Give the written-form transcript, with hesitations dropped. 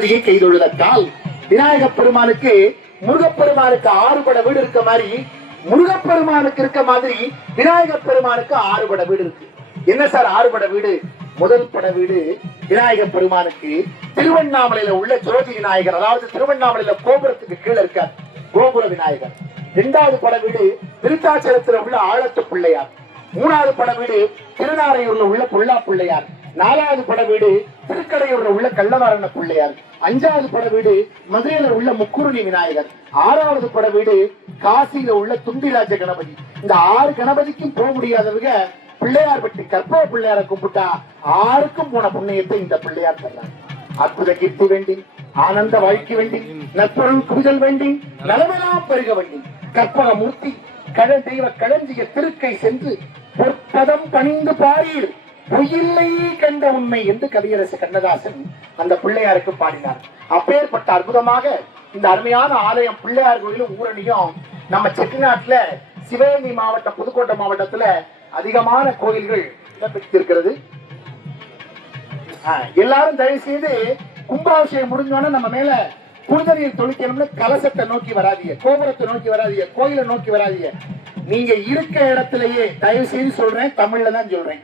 கைதொழுதற்கால் விநாயக பெருமானுக்கு முருகப்பெருமானுக்கு 6 பட வீடு இருக்க மாதிரி முருகப்பெருமானுக்கு இருக்க மாதிரி விநாயக பெருமானுக்கு 6 பட வீடு இருக்கு. என்ன சார் 6 பட வீடு? முதல் பட வீடு விநாயக பெருமானுக்கு திருவண்ணாமலையில உள்ள ஜோதி விநாயகர், அதாவது திருவண்ணாமலையில கோபுரத்துக்கு கீழே இருக்கார் கோபுர விநாயகர். 2வது பட வீடு விருத்தாச்சலத்துல உள்ள ஆழத்து பிள்ளையார். 3வது பட வீடு திருநாரையூர்ல உள்ள பொல்லா பிள்ளையார். 4வது பட வீடு திருக்கடையூர்ல உள்ள கள்ளவாரண பிள்ளையார். 5வது பட வீடு மதுரையில உள்ள முக்குருணி விநாயகர். 6வது பட வீடு காசியில உள்ள தும்பிராஜ கணபதி. இந்த 6 கணபதிக்கும் போக முடியாதவங்க பிள்ளையார் பற்றி கற்பக பிள்ளையாரை கும்பிட்டா 6க்கும் போன புண்ணியத்தை இந்த பிள்ளையார் தர்றாங்க. அற்புத கீர்த்தி வேண்டி, ஆனந்த வாழ்க்கை வேண்டி, நற்பொருள் குவிதல் வேண்டி, நலமெல்லாம் பெருக வேண்டி, கற்பக மூர்த்தி தெய்வ களஞ்சிய திருக்கை சென்று பொற்பதம் பணிந்து பாரீர் பொய்யில்லை கண்ட உண்மை என்று கவியரசு கண்ணதாசன் அந்த பிள்ளையாருக்கு பாடினார். அப்பேற்பட்ட அற்புதமாக இந்த அருமையான ஆலயம் பிள்ளையார் கோயிலும் ஊரணியும் நம்ம செட்டிநாட்டுல சிவகங்கை மாவட்டம் புதுக்கோட்டை மாவட்டத்துல அதிகமான கோயில்கள் இடம்பெற்றிருக்கிறது. எல்லாரும் தயவு செய்து கும்பாபிஷேகம் முடிஞ்சோன்னா நம்ம மேல புனித நீர் தொழிக்கணும்னு கலசத்தை நோக்கி வராதீங்க, கோபுரத்தை நோக்கி வராதீங்க, கோயிலை நோக்கி வராதீங்க. நீங்க இருக்க இடத்திலேயே தயவு செய்து சொல்றேன், தமிழ்ல தான் சொல்றேன்,